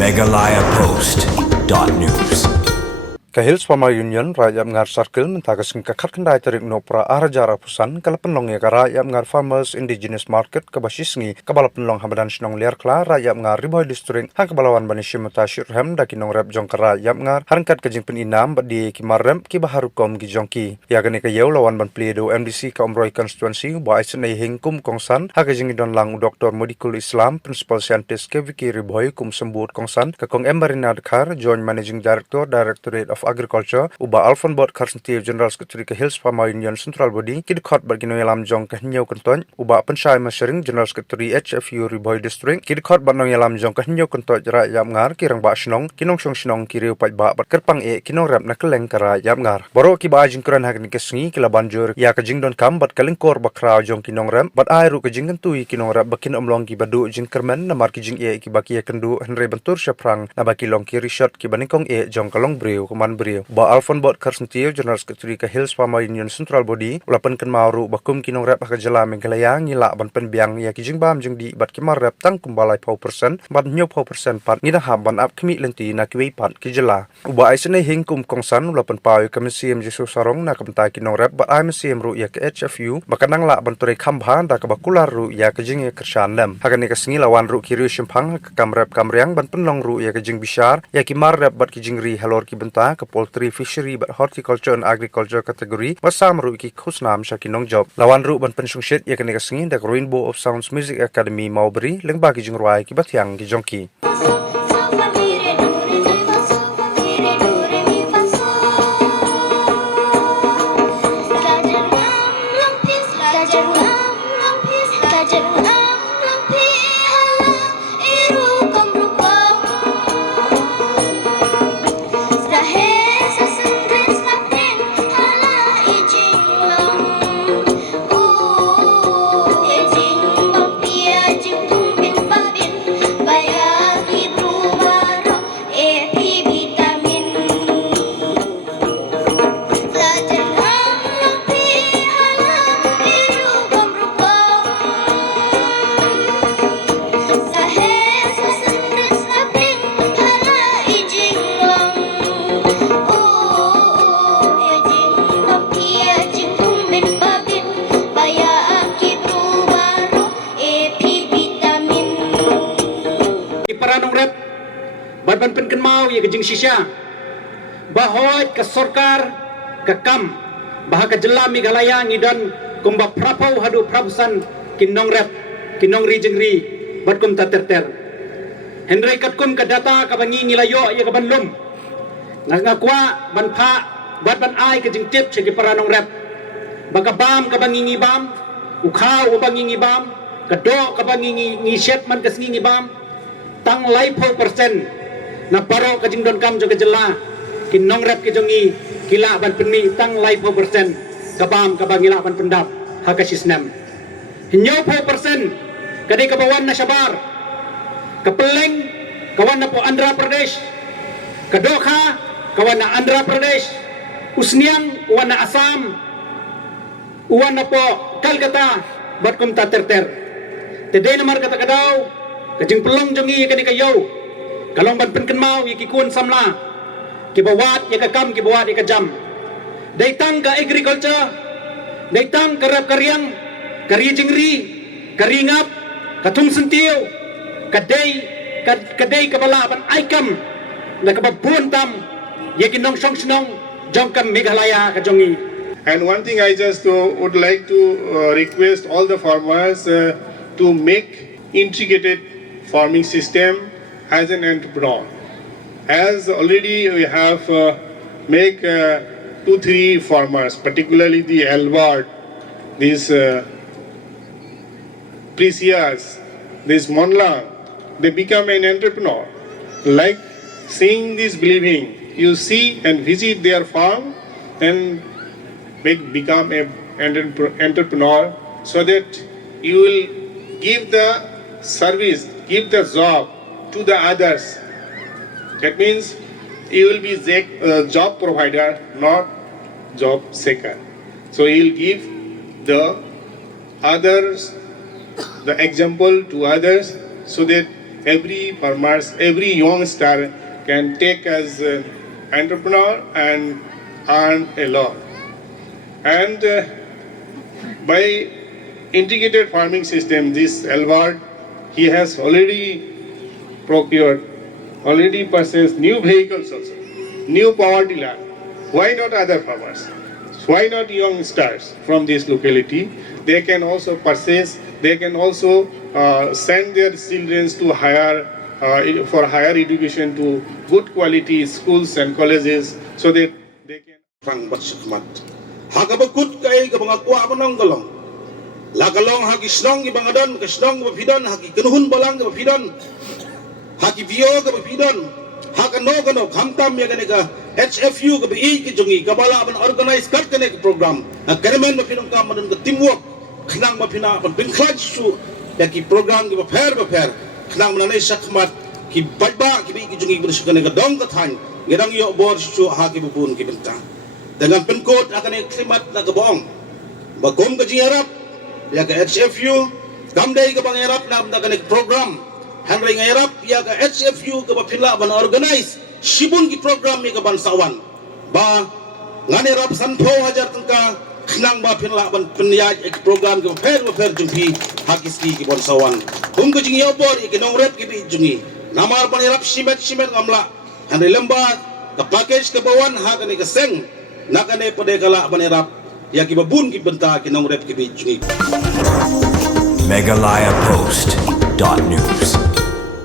megalayapost.news Kahils Pamayunyan Rakyat Ngar Circle mentagasing kakatkanday tarik no pra arajara pusan kalapenlong ya Rakyat Ngar Farmers Indigenous Market kabasisngi kabalapenlong hamadan sinong liarkla Rakyat Ngar Riboy District hang kabalawan banishim matashirhem dakinong rep jong Rakyat Ngar harangkat kajing peninam badi kimarem kibaharukom gijongki ya gani kayaw lawan ban pledo MDC ka Omroy Constituency ba aisenay hingkum kongsan hagajing idon lang Dr. Modikul Islam Principal Scientist Keviki Riboy kum sembut kongsan kakong Embarina Adkar Joint Managing Director Directorate of Agriculture uba Alfon Bot Karsentif General Secretary ke Hills Pamayunyan Central Body kidikot bagino yalam jong ke Nyau Kenton uba Pensai Masering General Secretary HFU Riboy District kidikot bagno yalam jong ke Nyau Kenton Rakyat Ngar kirang ba sinong kinong song sinong kiri upat ba kerpang kinong rap na keleng ke Rakyat Ngar boro ki ba jing kuran hagni kesengi kila banjur ya ke jing don kam bat kalengkor bakra jong kinong rap bat airu ke jing kentui kinong rap bakin omlong ki badu jing kermen na mar ki jing ki baki kendu Henry Bentur Syaprang na baki long ki Richard ki banikong jong kalong breu beriu ba Alfon Bot Karsentif General Secretary ke Hills Pamayunyan Central Body ulapan ken mauru bakum kinong rap ka jala Meghalaya ngila ban penbiang ya kijing bam jing di bat kimar rap tang kumbalai pau persen bat nyop pau persen pat ngida ha ban ap kmi lenti na kiwi pat kijala uba aisene hingkum kongsan ulapan pau kamisiam jesu sarong na kamtai kinong rap bat ai mesiam ru ya ke HFU bakanang la ban tore khambha da ka bakular ru ya kijing ya kersan lem hagani ka singi lawan ru kiri shimpang ka kamrap kamriang ban penlong ru ya kijing bishar ya kimar rap bat kijing ri halor ki benta ke poultry fishery but horticulture and agriculture kategori wasam ru ki khusnam shakinong job lawan ru ban pensung shet ya kene kasingin da Rainbow of Sounds Music Academy Maubri lengba ki jing ruai ki batyang ki jongki Paranong rep ban pen mau ya kejing sisya bahoy ke sorkar ke kam bah ke jela Meghalaya ngidan kumba prapau hadu prabusan kinong rep kinong ri jengri bat kum taterter Henry katkum ke data ka bangi ngilayo ya ke banlum ngakwa ban pha bat ban ai kejing tip segi paranong rep baka bam ka bangi ngibam ukhaw bangi ngibam kado ka bangi ngishet man kasngi ngibam tang lai 4% na paro kajing don kam joga jela kinong rap ki jongi kila ban penmi tang lai 4% kabam kabangila ban pendap hakasisnam hinyo 4% kadai kabawan na Sabar kapeleng kawan na po Andhra Pradesh kadokha kawan na Andhra Pradesh usniang kawan na Assam uwan na po Calcutta batkum taterter tedai na mar kata kadaw kajing pelong jongi kani kayo kalong ban penken mau yaki kun samla kibawat ya kakam kibawat ya kajam daitang ka agriculture daitang karap karyang kari jingri karingap katung sentiu kadai kabala ban aikam na kababun tam yaki nong song snong jongkam Meghalaya kajongi. And one thing I just would like to request all the farmers to make integrated farming system as an entrepreneur. As already we have make 2-3 farmers, particularly the Albert, these Precious, this Monla, they become an entrepreneur. Like seeing this believing, you see and visit their farm and become an entrepreneur so that you will give the service, give the job to the others. That means you will be job provider, not job seeker. So he will give the others, the example to others, so that every farmers, every youngster can take as an entrepreneur and earn a lot. And by integrated farming system, this Albert, he has already procured, already purchased new vehicles also, new power tiller. Why not other farmers? Why not young stars from this locality? They can also purchase, they can also send their children to for higher education to good quality schools and colleges so that they can. Rang bersikmat. Hagabakut kay gabang akwa manong galong. Lagalong hagi snong ibangadon, kasnong bapidon, hagi kenuhun balang bapidon, hagi bio bapidon, hakano kano kamtam ya kaneka HFU kabi kijungi kabala aban organize kat kaneka program. Keremen bapidon kamadon ke teamwork, kenang bapina aban pinklaj su ya ki program ki baper, kenang menanai sakmat ki badba ki kijungi bersukaneka dong kathan, gerang yo bor su hagi bubun ki bentang. Dengan penkot akan klimat na kabong. Bagom ka harap ya ka HFU kamday ka bang harap na akan program. Hanring harap ya ka HFU ka bapila ban organize sibun ki program ya ka bansawan. Ba ngan harap sanpo hajar tengka kenang ba pinla ban penyaj program ka baper jumpi hakiski ki bansawan. Kum ka jingi obor ki nongret ki bi jungi. Namar ban harap simet ngamla. Hanring lembat ka package ka bawan ha ka ni ka seng. Nakane pada kala banerap ya ki babun ki benta ki nong rep ki bi jungi Megalayapost.news